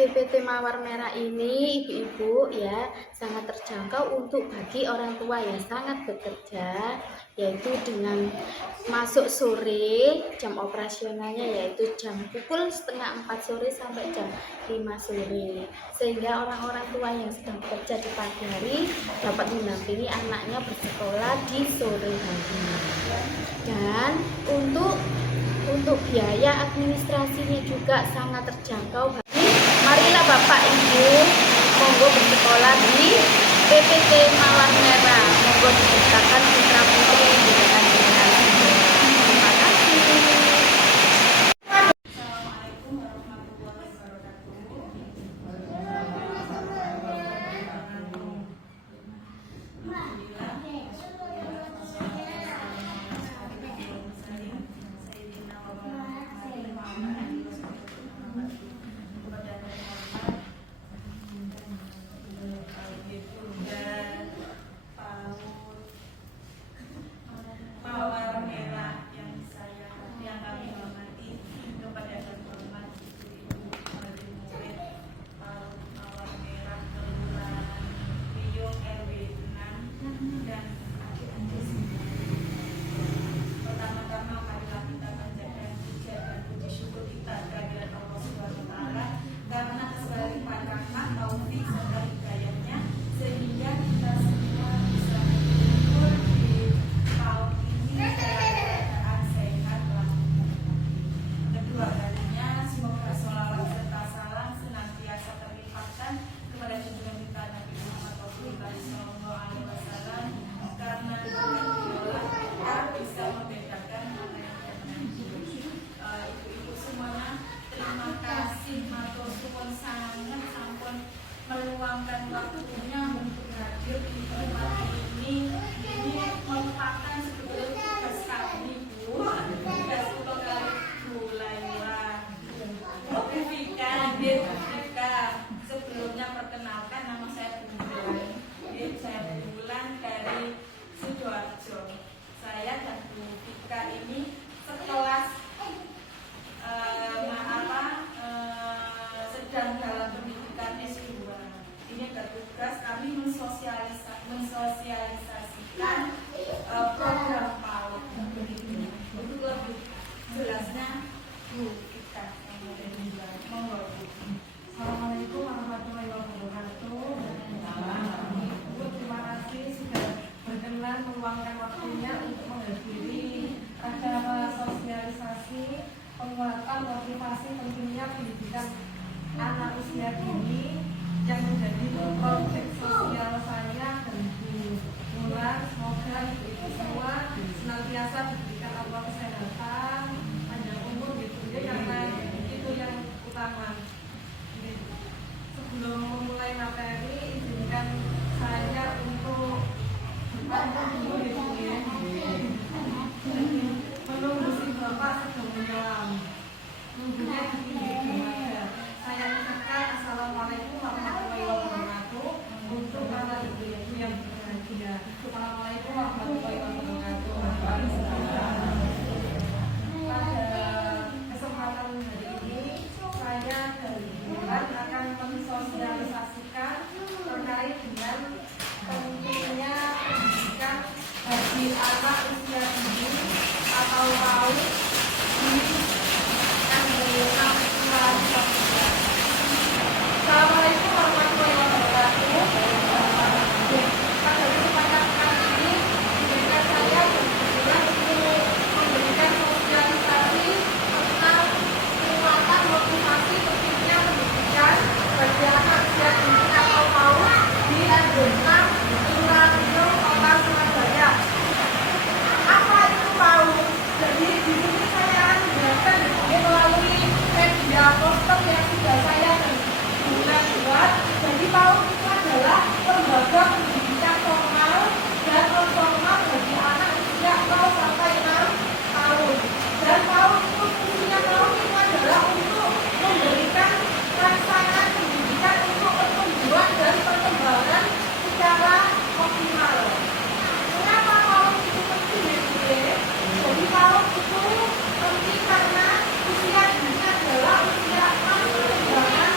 PPT Mawar Merah ini ibu-ibu ya sangat terjangkau untuk bagi orang tua yang sangat bekerja, yaitu dengan masuk sore, jam operasionalnya yaitu jam pukul setengah 4 sore sampai jam 5 sore, sehingga orang-orang tua yang sedang bekerja di pagi hari dapat mendampingi anaknya bersekolah di sore hari. Dan untuk biaya administrasinya juga sangat terjangkau. Marilah Bapak Ibu monggo bersekolah di PPT Mawar Merah, monggo diciptakan putra putri dengan terima kasih. Assalamualaikum warahmatullahi wabarakatuh. Mawar Merah yang kami hormati, kepada terhormat Ibu Wali Murid Mawar Merah Kelurahan Piyung RW 6 dan adik-adik semua. Pertama-tama marilah kita panjatkan puja dan puji syukur kita kehadirat Allah Subhanahu wa taala karena keselimpahan rahmat, taufik serta hidayahnya sehingga kita semua bisa berkumpul di tahun ini dalam keadaan sehat walafiat. Kedua kalinya semoga sholawat serta salam senantiasa terlimpahkan kepada junjungan kita Nabi Muhammad Sallallahu Alaihi Wasallam karena beliaulah yang bisa membedakan mana yang benar. Ibu-ibu semuanya, terima kasih matur suwun sangat sampun meluangkan waktunya untuk hadir di tempat ini. Ini merupakan sebetulnya tugas kami, Bu. Tugas kula kali Bu Laila. Bu Vika. Sebelumnya perkenalkan, nama saya Bulan. Saya Bulan dari Sidoarjo. Saya dan Bu Vika ini sekelas sedang dalam pendidikan S2. Ini bertugas kami mensosialisasikan program PAUD. Untuk lebih jelasnya Bu Vika yang monggo Bu. Assalamualaikum warahmatullahi wabarakatuh. Bu, terima kasih sudah berkenan meluangkan waktunya untuk menghadiri acara sosialisasi penguatan motivasi pentingnya pendidikan anak usia dini yang menjadi proyek sosial saya dan Bu Mulan. Semoga ibu-ibu semua senantiasa diberikan Allah kesehatan, panjang umur gitu ya, karena itu yang utama. Sebelum memulai materi, izinkan saya untuk berpantun dulu gitu ya. Menunggu si Bapak sedang menyelam. Nunggunya di dermaga. Saya ucapkan Assalamualaikum warahmatullahi wabarakatuh untuk para ibu-ibu yang berbahagia. Assalamualaikum warahmatullahi wabarakatuh. Pada kesempatan hari ini, saya dan Bulan akan mensosialisasikan terkait dengan pentingnya pendidikan bagi anak usia dini atau PAUD di RW 6 Kelurahan Piyung. Assalamualaikum warahmatullahi wabarakatuh. Pada kesempatan kali ini, izinkan saya berkenan untuk memberikan sosialisasi tentang penguatan motivasi pentingnya pendidikan bagi anak usia dini atau PAUD di RW 6 Kelurahan Piyung, Kota Surabaya. Apa itu PAUD? Jadi di sini saya akan menjelaskan melalui media poster yang sudah saya dan Bulan buat. Jadi PAUD itu adalah lembaga pendidikan formal dan non formal bagi anak usia 0 sampai 6 tahun. Dan PAUD itu fungsinya PAUD itu adalah untuk memberikan rangsangan pendidikan untuk pertumbuhan dan perkembangan secara optimal. Kenapa PAUD itu penting ya? Jadi PAUD itu penting karena usia dini adalah usia perkembangan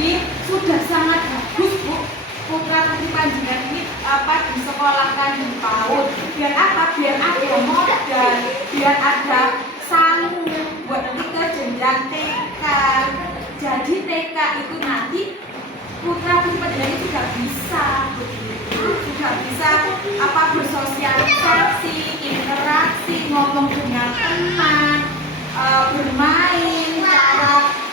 Jadi sudah sangat bagus Bu, putra putri panjenengan ini disekolahkan di PAUD. Biar apa? Biar ada modal, biar ada sangu buat ke jenjang TK. Jadi TK itu nanti putra putri panjenengan itu sudah bisa bersosialisasi, interaksi, ngomong dengan teman, bermain,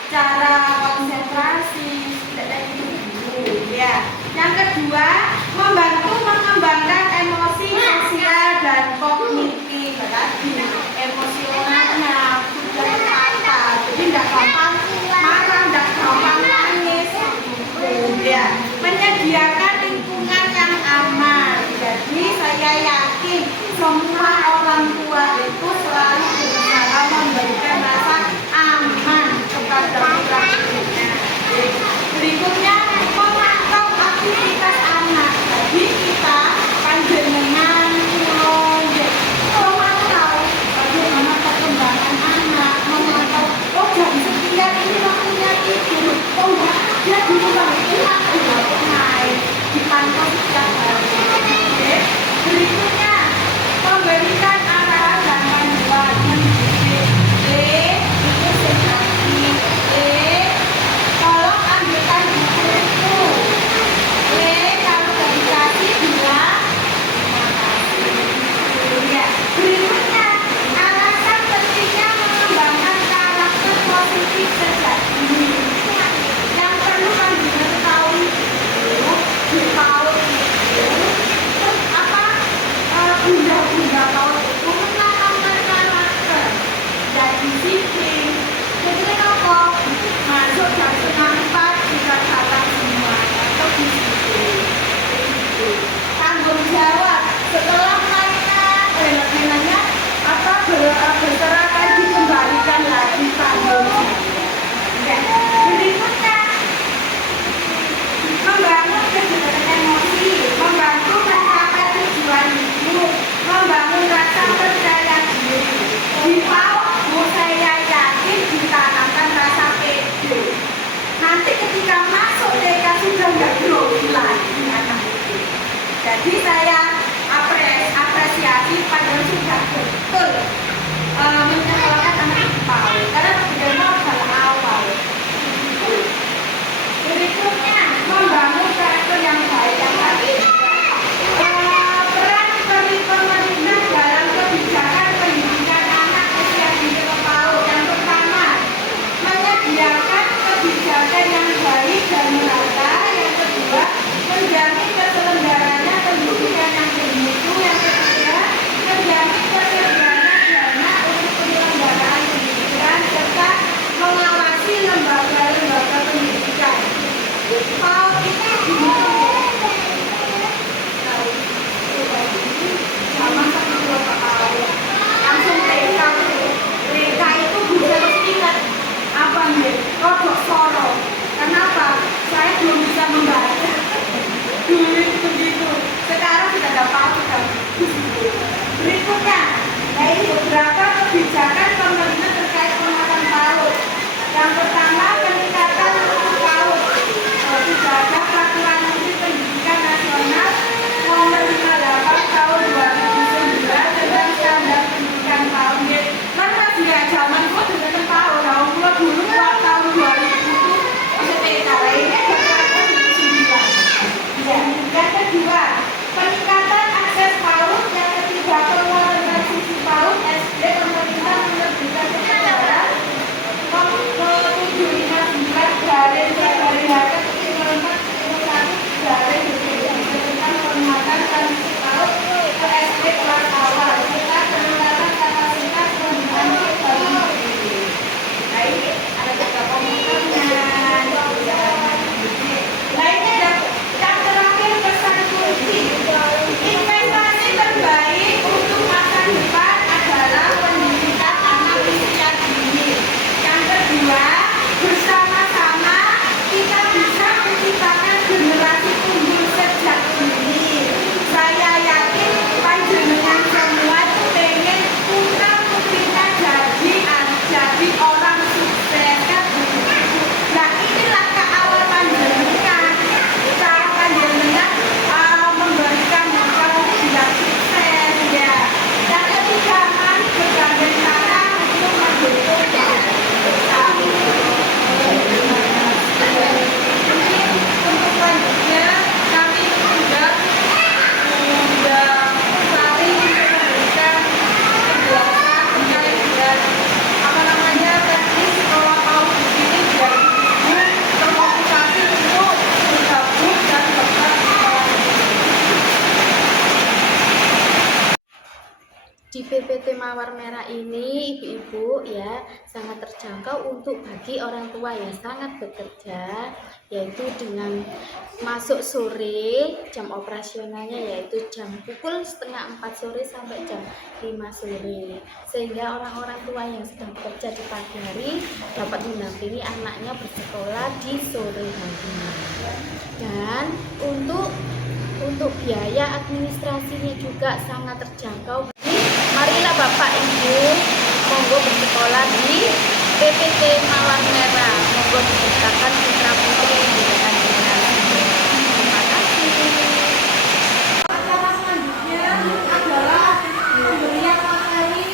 cara konsentrasi, tidak gitu ya. Yang kedua, membantu mengembangkan emosi sosial dan kognitif. Tadi emosionalnya sudah tertata, jadi tidak gampang marah, tidak gampang nangis, gitu ya. Menyediakan lingkungan yang aman. Jadi saya yakin semua orang tua itu selalu berusaha memberikan rasa aman Di PPT Mawar Merah ini, ibu-ibu ya sangat terjangkau untuk bagi orang tua yang sangat bekerja, yaitu dengan masuk sore, jam operasionalnya yaitu jam pukul setengah 4 sore sampai jam 5 sore, sehingga orang-orang tua yang sedang bekerja di pagi hari dapat mendampingi anaknya bersekolah di sore hari. Dan untuk biaya administrasinya juga sangat terjangkau. Marilah Bapak Ibu monggo bersekolah di PPT Mawar Merah. Monggo diciptakan putra putri dengan dinas. Terima kasih. Acara selanjutnya adalah pemberian materi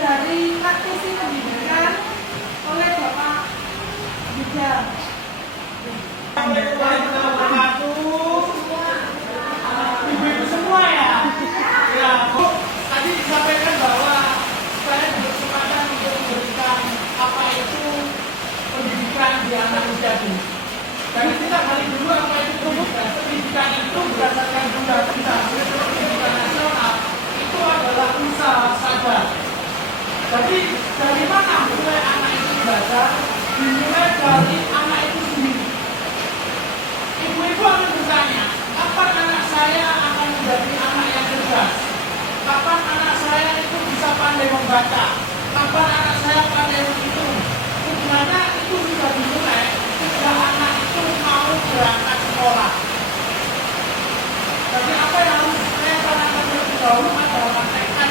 dari praktisi pendidikan oleh Bapak Bidang. Ibu-ibu semua ya. Ya, Bu, tadi disampaikan bahwa saya berkesempatan untuk memberikan apa itu pendidikan di anak usia dini. Dan kita balik dulu apa itu pendidikan. Pendidikan itu berdasarkan undang-undang pendidikan nasional itu adalah usaha sadar. Jadi dari mana mulai anak itu belajar? Dimulai dari anak itu sendiri. Ibu-ibu akan bertanya, kapan anak saya akan menjadi anak yang cerdas? Kapan anak saya itu bisa pandai membaca? Kapan anak saya pandai menghitung? Sebenarnya itu sudah dimulai sejak anak itu mau berangkat sekolah. Jadi apa yang harus saya tanamkan terlebih dahulu adalah praktekkan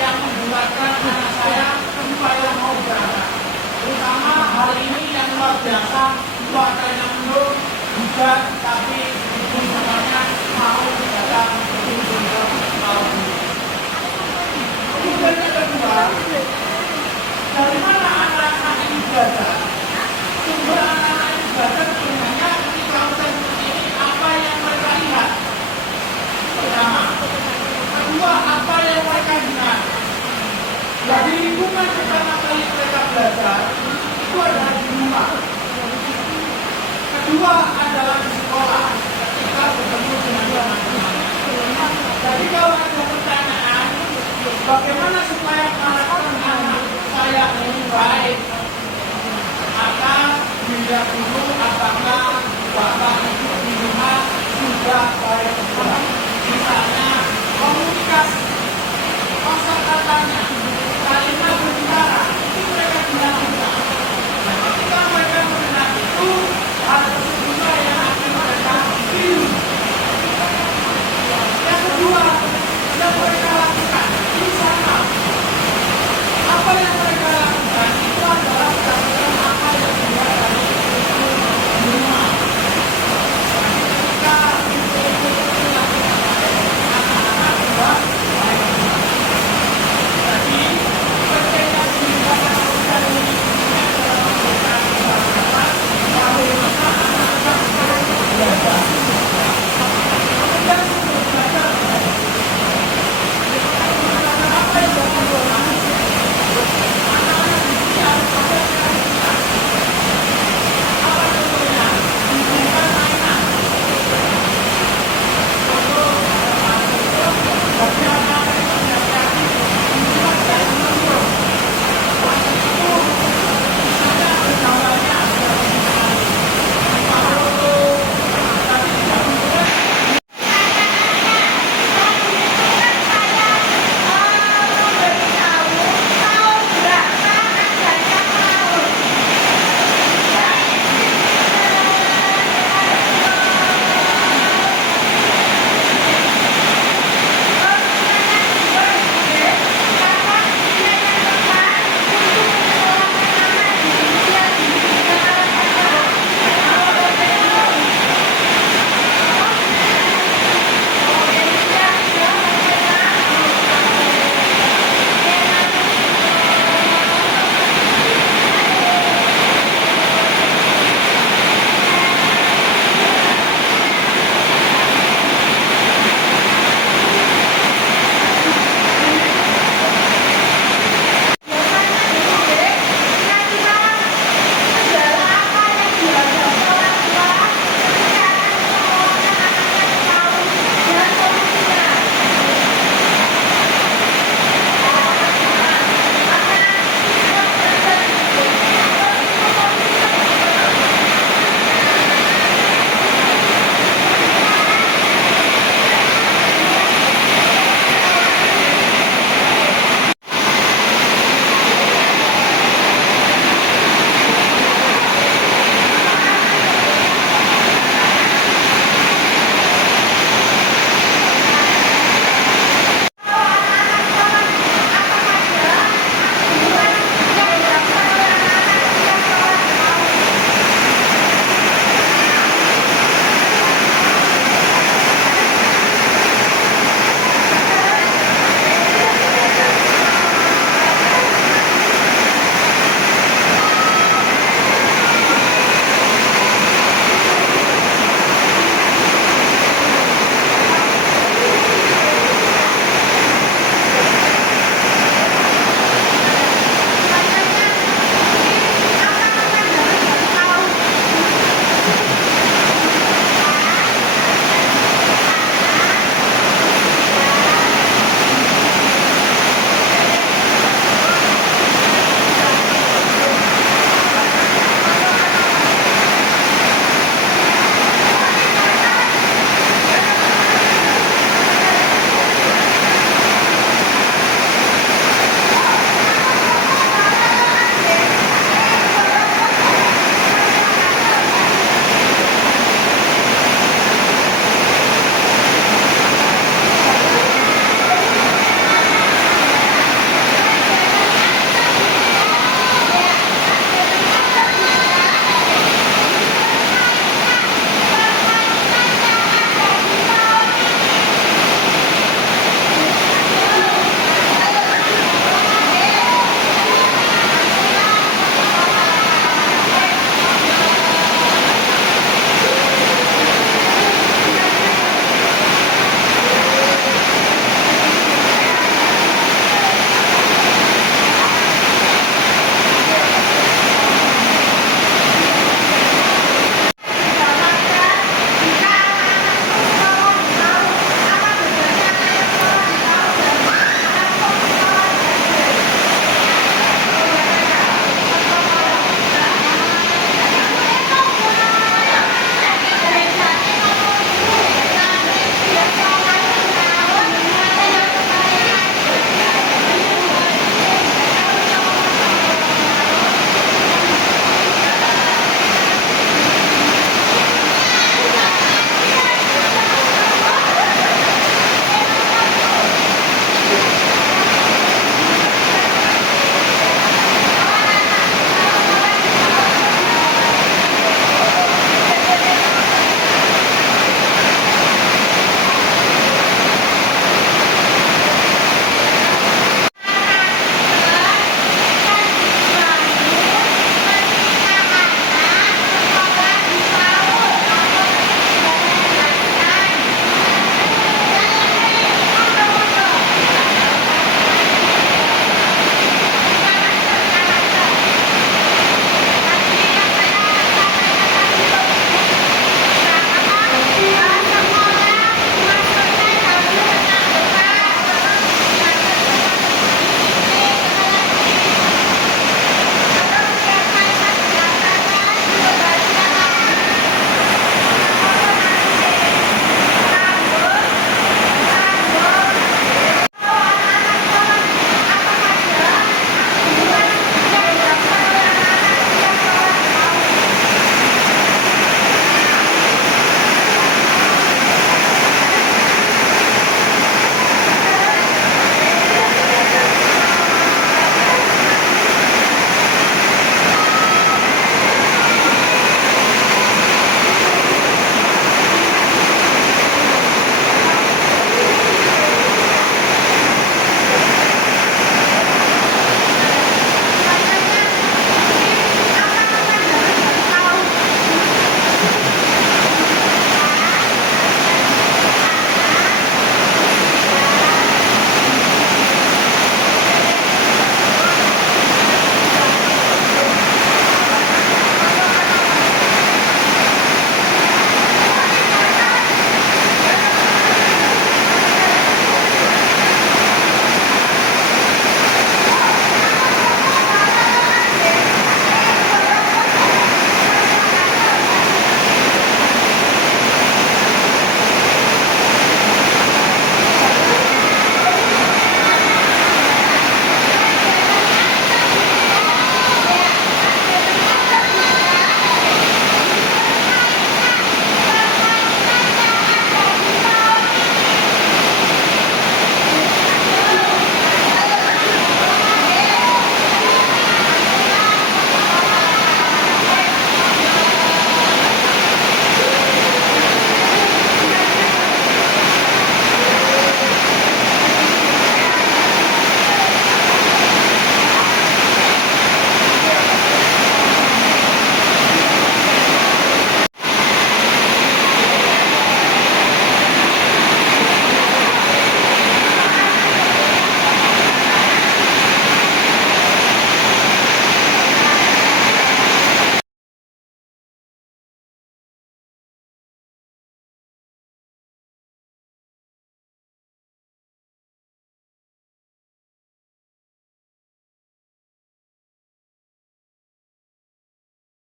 yang membuatkan anak saya supaya mau berangkat. Terutama hari ini yang luar biasa, cuacanya mendung, hujan, tapi ibu semuanya mau datang untuk mau. Kemudian yang kedua, dari mana anak-anak ini belajar? Sumber anak-anak ini belajar sebenarnya ketika usia seperti ini apa yang mereka lihat? Pertama. Kedua, apa yang mereka dengar? Jadi lingkungan pertama kali mereka belajar itu adalah di rumah. Kedua adalah